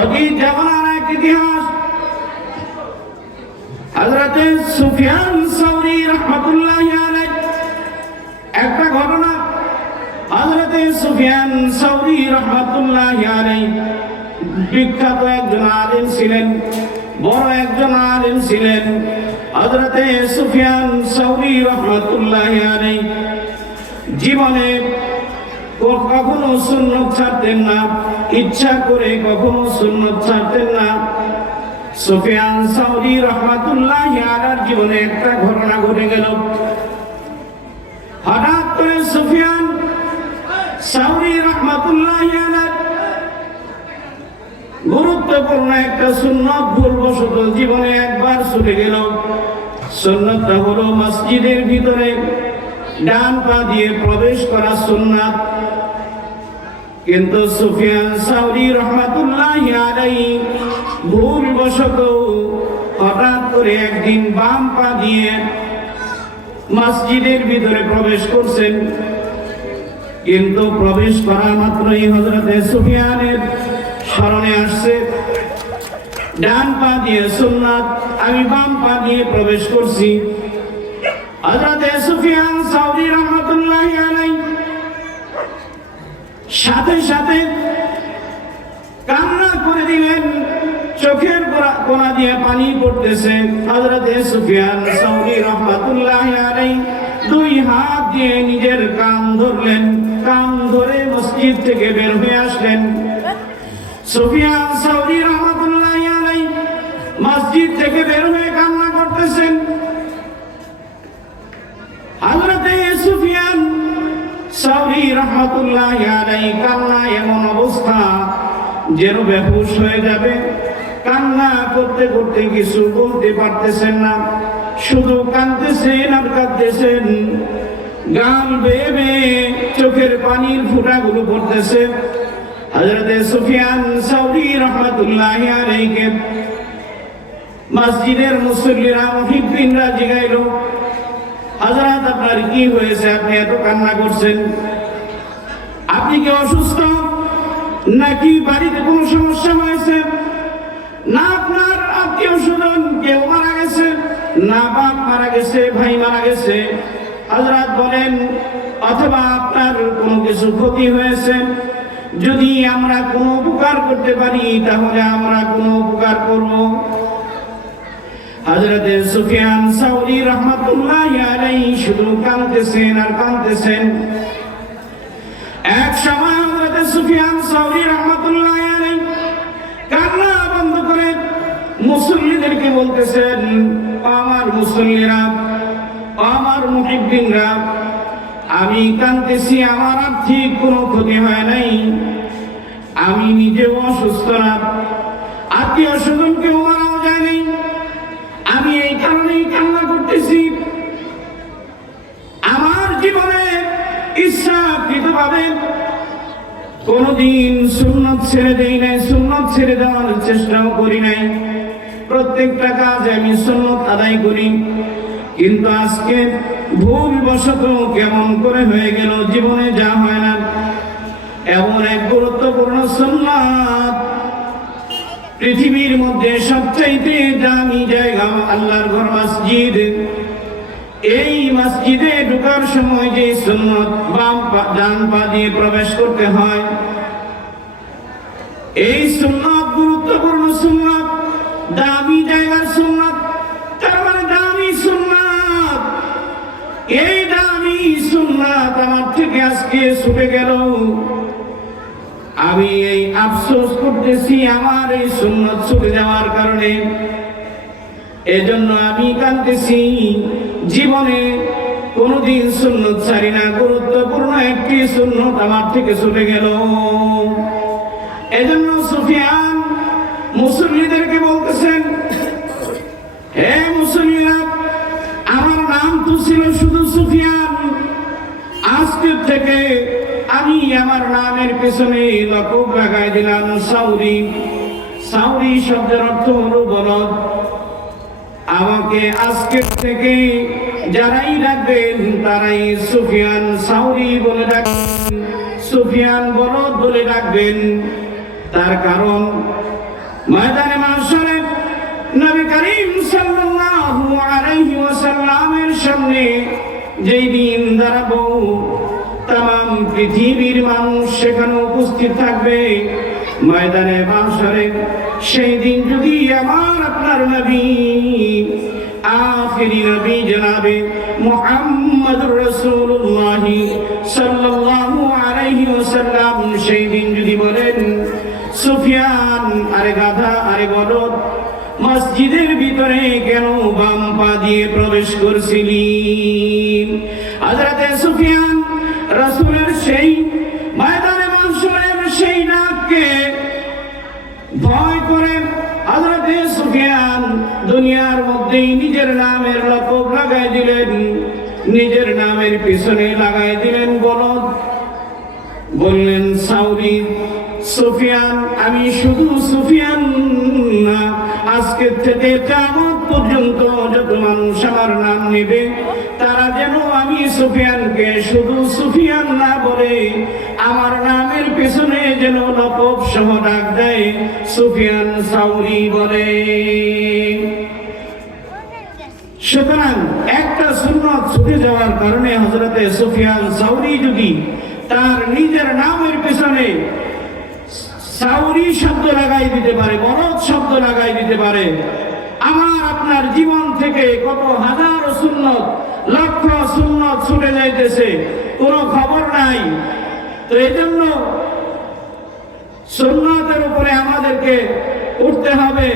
অতীত জামানার ইতিহাস। হযরতে সুফিয়ান সাউরি রাহমাতুল্লাহি আলাইহি। একটা ঘটনা। হযরতে সুফিয়ান সাউরি রাহমাতুল্লাহি আলাইহি বিখ্যাত একজন আলেম ছিলেন, বড় একজন আলেম ছিলেন। হযরতে সুফিয়ান সাউরি রাহমাতুল্লাহি আলাইহি জীবনে কখনো সুন্নত ছাড়তেন না। ইচ্ছা করে কখনো সুন্নত ছাড়তেন না। সুফিয়ান সাউরি রহমাতুল্লাহ আলার জীবনে একটা ঘটনা ঘটে গেল। হঠাৎ করে সুফিয়ান সাউরি রহমাতুল্লাহ আলার গুরুত্বপূর্ণ একটা সুন্নত ভুলবশত জীবনে একবার ছুটে গেল। সুন্নতটা হলো মসজিদের ভিতরে ডান পা দিয়ে প্রবেশ করা সুন্নাত। কিন্তু সুফিয়ান সাউরি রহমাতুল্লাহ আলাই ভুলবশত হঠাৎ করে একদিন বাম পা দিয়ে মসজিদের ভিতরে প্রবেশ করছেন। কিন্তু প্রবেশ করা মাত্রই হজরতে সুফিয়ানের স্মরণে আসছে। ডান পা দিয়ে সুন্নাত, আমি বাম পা দিয়ে প্রবেশ করছি। হজরতে সুফিয়ান সাউদি রহমতুল্লাহ আলাই সাথে সাথে কান্না করে দিলেন, চোখের কোনা- দিয়ে পানি পড়তেছে। হযরতে সুফিয়ান সাউরি রহমাতুল্লাহ আলাই দুই হাত দিয়ে নিজের কান ধরলেন। কান ধরে মসজিদ থেকে বের হয়ে আসলেন। সুফিয়ান সাউরি রহমাতুল্লাহ কান্না এমন অবস্থা হয়ে যাবে। কান্না করতে করতে কিছু পারতেছেন না। শুধু কাঁদতেছেন কাঁদতেছেন। গান বেয়ে বেয়ে চোখের পানির ফুটাগুলো পড়তেছে। হযরতে সুফিয়ান সাউরি রহমাতুল্লাহ মসজিদের মুসল্লিরা মুহিদ্দিনরা জিগাইলো হাজরাত আপনার কি হয়েছে? আপনি এত কান্না করছেন? আপনি কি অসুস্থ? নাকি বাড়িতে কোনো সমস্যা হয়েছে? না আপনার আত্মীয় স্বজন কেউ মারা গেছে? না বাপ মারা গেছে, ভাই মারা গেছে? হাজরাত বলেন, অথবা আপনার কোনো কিছু ক্ষতি হয়েছে? যদি আমরা কোনো উপকার করতে পারি, তাহলে আমরা কোনো উপকার করব। হযরতে সুফিয়ান সাউরি রহমাতুল্লাহ আলাইহি শুধু কাঁদতেছেন আর কাঁদতেছেন। সুফিয়ান সাউরি রহমাতুল্লাহ কান্না বন্ধ করে মুসল্লিদেরকে বলতেছেন, আমার মুসল্লিরা, আমার মুহিব্বিনরা আমি কাঁদতেছি, আমার আর্থিক কোনো ক্ষতি হয় নাই। আমি নিজেও অসুস্থ না, আত্মীয় স্বজন কেউ মারাও যায় নাই। আমি এই কারণেই কান্না করতেছি। আমার জীবনে ইচ্ছাকৃতভাবে কোনদিন সুন্নত ছেড়ে দেই নাই, সুন্নত ছেড়ে দেওয়ার চেষ্টাও করি নাই। প্রত্যেকটা কাজ আমি সুন্নত আদায় করি। কিন্তু আজকে ভুল বশত কেমন করে হয়ে গেল, জীবনে যা হয় না। এমন এক গুরুত্বপূর্ণ সুন্নাত পৃথিবীর মধ্যে সবচাইতে দামি জায়গা আল্লাহর ঘর, মসজিদ। এই মসজিদে ঢোকার সময় যে সুন্নত বাম ডান পা দিয়ে প্রবেশ করতে হয়, এই সুন্নত গুরুত্বপূর্ণ সুন্নত, দামি জায়গার সুন্নত, তার মানে দামি সুন্নত। এই দামি সুন্নাত আমার থেকে আজকে ছুটে গেল। আমি এই আফসোস করতেছি আমার এই সুন্নত ছুটে যাওয়ার কারণে। এজন্য আমি কাঁদতেছি। জীবনে কোনোদিন সুন্নত ছাড়ি না, গুরুত্বপূর্ণ একটি সুন্নত আমার থেকে ছুটে গেল। এজন্য সুফিয়ান মুসল্লিদেরকে বলতেছেন, হে মুসল্লিরা, আমার নাম তো ছিল শুধু সুফিয়ান। আজকের থেকে আমি আমার নামের পেছনে লকব লাগাই দিলাম সাউরি। সাউরি শব্দের অর্থ হলো বলদ। আমাকে আজকের থেকে যারাই ডাকবেন, তারাই সুফিয়ান সাউরি বলে ডাকবেন, সুফিয়ান বলদ বলে ডাকবেন। তার কারণ ময়দানে মাশরে নবী করিম সাল্লাল্লাহু আলাইহি ওয়াসাল্লামের সামনে যেই দিন দাঁড়াবো তাম পৃথিবীর মানুষ সেখানে উপস্থিত থাকবে। ময়দানে মাশরে সেই দিন যদি আমার আপনার নবী জনাবে মুহাম্মদুর রাসূলুল্লাহ সাল্লাল্লাহু আলাইহি ওয়াসাল্লাম। সেই দিন যদি বলেন, সুফিয়ান, আরে গাধা, আরে বলদ মসজিদের ভিতরে কেন বাম পা দিয়ে প্রবেশ করছিলি? হযরতে সুফিয়ান রাসূলের সেই ময়দানে মানসুরের সেই নাককে ভয় করে হযরতে সুফিয়ান দুনিয়ার মধ্যেই নিজের নামের লকব লাগাই দিলেন। নিজের নামের পিছনে লাগাই দিলেন বলদ। বললেন সাউরি সুফিয়ান, আমি শুধু সুফিয়ান না, আজকে থেকে কেমন পর্যন্ত যত মানুষ আমার নাম নেবে, তারা যেন আমি সুফিয়ানকে শুধু সুফিয়ান না বলে আমার নামের পেছনে যেন লকব সহ ডাক দেয়, সুফিয়ান সাউরি বলে। সুতরাং একটা ছুটে যাওয়ার কারণে হজরতে সুফিয়ান সাউরি যদি তার নিজের নামের পেছনে সাউরি শব্দ লাগাই দিতে পারে, বরদ শব্দ লাগাই দিতে পারে, আমার আপনার জীবন থেকে কত হাজার সুন্নত, লক্ষ সুন্নত ছুটে যাইতেছে, কোনো খবর নাই। তো এই জন্য সুন্নতের উপরে আমাদেরকে উঠতে হবে।